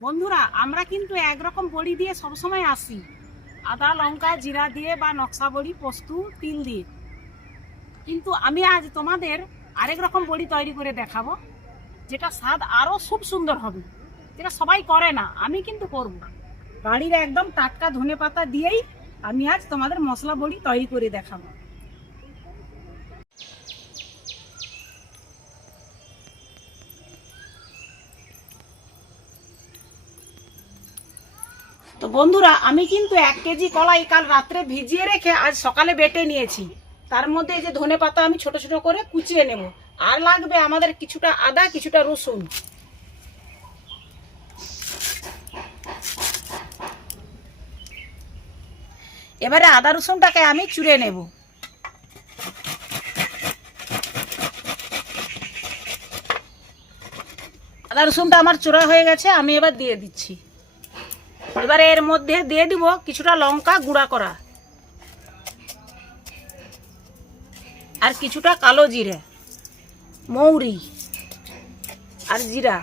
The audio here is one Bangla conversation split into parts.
বন্ধুরা, আমরা কিন্তু একরকম বড়ি দিয়ে সবসময় আসি। আদা, লঙ্কা, জিরা দিয়ে বা নকশা বড়ি, পোস্তু, তিল দিয়ে। কিন্তু আমি আজ তোমাদের আরেক রকম বড়ি তৈরি করে দেখাবো যেটা স্বাদ আরও খুব সুন্দর হবে, যেটা সবাই করে না, আমি কিন্তু করব বাড়ির একদম টাটকা ধনে পাতা দিয়েই আমি আজ তোমাদের মশলা বড়ি তৈরি করে দেখাবো। তো বন্ধুরা, আমি কিন্তু এক কেজি কলাই কাল রাত্রে ভিজিয়ে রেখে আজ সকালে বেটে নিয়েছি। তার মধ্যে এই যে ধনে পাতা আমি ছোট ছোট করে কুচিয়ে নেব। আর লাগবে আমাদের কিছুটা আদা, কিছুটা রসুন। এবারে আদা রসুনটাকে আমি চুড়ে নেব। আদা রসুনটা আমার চূড়া হয়ে গেছে, আমি এবার দিয়ে দিচ্ছি। এবারে এর মধ্যে দিয়ে দিব কিছুটা লঙ্কা গুঁড়া করা। আর কিছুটা কালো জিরে, মৌরি আর জিরা।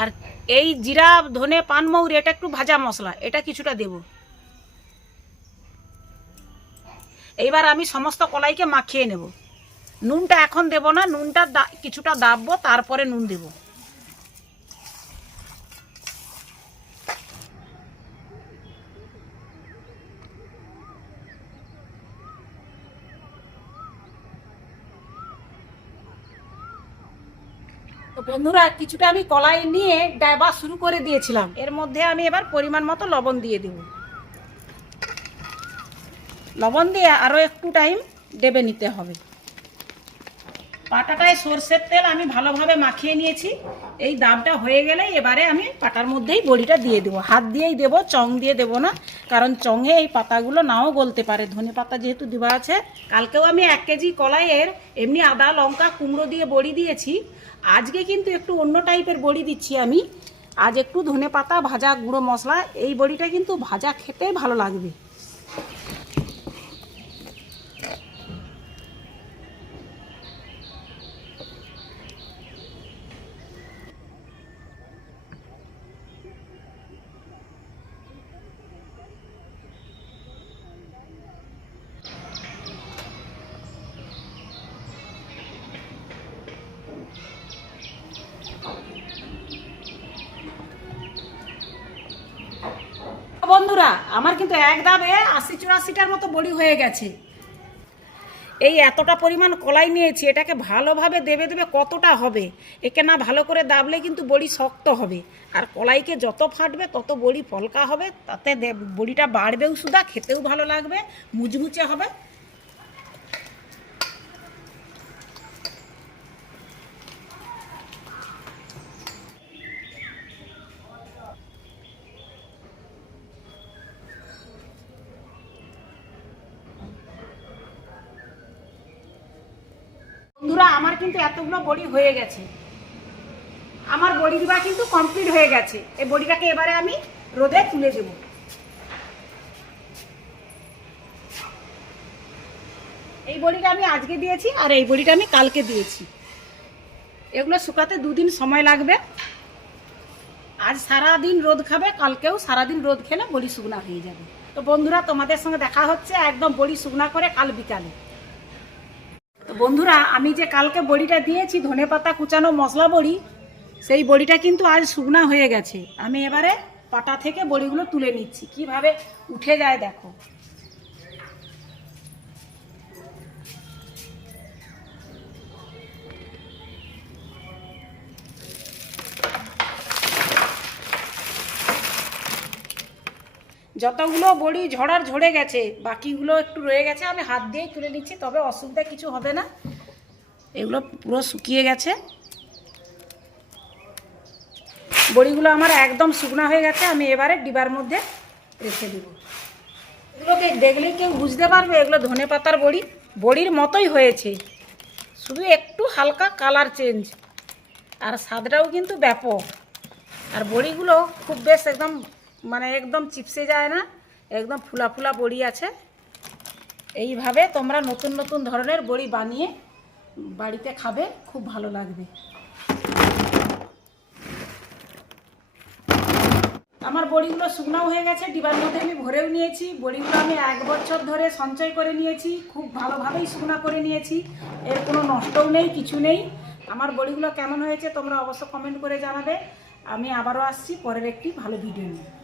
আর এই জিরা, ধনে, পান, মৌরি, এটা একটু ভাজা মশলা, এটা কিছুটা দেব। এইবার আমি সমস্ত কলাইকে মাখিয়ে নেব। নুনটা এখন দেব না, নুনটা কিছুটা দাববো, তারপরে নুন দেবো। বন্ধুরা, কিছুটা আমি কলাই নিয়ে ডাইবা শুরু করে দিয়েছিলাম। এর মধ্যে আমি এবার পরিমাণ মতো লবণ দিয়ে দেব। লবণ দিয়ে আরও একটু টাইম ডেবে নিতে হবে। পাটাটায় সর্ষের তেল আমি ভালোভাবে মাখিয়ে নিয়েছি। এই দামটা হয়ে গেলে এবারে আমি পাটার মধ্যেই বড়িটা দিয়ে দেবো। হাত দিয়েই দেবো, চং দিয়ে দেবো না, কারণ চঙে এই পাতাগুলো নাও গলতে পারে। ধনে পাতা যেহেতু দেওয়া আছে, কালকেও আমি এক কেজি কলাইয়ের এমনি আদা, লঙ্কা, কুমড়ো দিয়ে বড়ি দিয়েছি। আজকে কিন্তু একটু অন্য টাইপের বড়ি দিচ্ছি আমি। আজ একটু ধনে পাতা, ভাজা গুঁড়ো মশলা, এই বড়িটা কিন্তু ভাজা খেতে ভালো লাগবে। বন্ধুরা আমার কিন্তু এক দাবে আশি চুরাশিটার মতো বড়ি হয়ে গেছে। এই এতটা পরিমাণ কলাই নিয়েছি, এটাকে ভালোভাবে দেবে দেবে কতটা হবে? একে না ভালো করে দাবলে কিন্তু বড়ি শক্ত হবে। আর কলাইকে যত ফাটবে, তত বড়ি ফলকা হবে, তাতে বড়িটা বাড়বেও সুদা, খেতেও ভালো লাগবে, মুচমুচে হবে। বন্ধুরা আমার কিন্তু এতগুলো বড়ি হয়ে গেছে। আমার বড়ি দিবা কিন্তু কমপ্লিট হয়ে গেছে। এই বড়িটাকে এবারে আমি রোদে তুলে দেব। এই বড়িটা আমি আজকে দিয়েছি আর এই বড়িটা আমি কালকে দিয়েছি। এগুলো শুকাতে দুদিন সময় লাগবে। আজ সারা দিন রোদ খাবে, কালকেও সারা দিন রোদ খেলে বড়ি শুকনা হয়ে যাবে। তো বন্ধুরা, তোমাদের সঙ্গে দেখা হচ্ছে। একদম বড়ি শুকনা করে কাল বিকালে। বন্ধুরা, আমি যে কালকে বড়িটা দিয়েছি, ধনে পাতা কুচানো মশলা বড়ি, সেই বড়িটা কিন্তু আজ শুকনা হয়ে গেছে। আমি এবারে পাটা থেকে বড়িগুলো তুলে নিচ্ছি। কীভাবে উঠে যায় দেখো। যতগুলো বড়ি ঝড়ার ঝরে গেছে, বাকিগুলো একটু রয়ে গেছে, আমি হাত দিয়েই তুলে নিচ্ছি, তবে অসুবিধা কিছু হবে না। এগুলো পুরো শুকিয়ে গেছে। বড়িগুলো আমার একদম শুকনো হয়ে গেছে, আমি এবারে ডিবার মধ্যে রেখে দেবো। এগুলোকে দেখলেই কেউ বুঝতে পারবে, এগুলো ধনে পাতার বড়ি, বড়ির মতোই হয়েছে। শুধু একটু হালকা কালার চেঞ্জ, আর স্বাদটাও কিন্তু ব্যাপক। আর বড়িগুলো খুব বেশ একদম মানে একদম চিপসে যায় না, একদম ফুলা ফুলা বড়ি আছে। এইভাবে তোমরা নতুন নতুন ধরনের বড়ি বানিয়ে বাড়িতে খাবে, খুব ভালো লাগবে। আমার বড়িগুলো শুকনাও হয়ে গেছে, ডিবার মধ্যে আমি ভরেও নিয়েছি। বড়িগুলো আমি এক বছর ধরে সঞ্চয় করে নিয়েছি, খুব ভালোভাবেই শুকনা করে নিয়েছি। এর কোনো নষ্টও নেই, কিছু নেই। আমার বড়িগুলো কেমন হয়েছে তোমরা অবশ্য কমেন্ট করে জানাবে। আমি আবারও আসছি পরের একটি ভালো ভিডিও নিয়ে।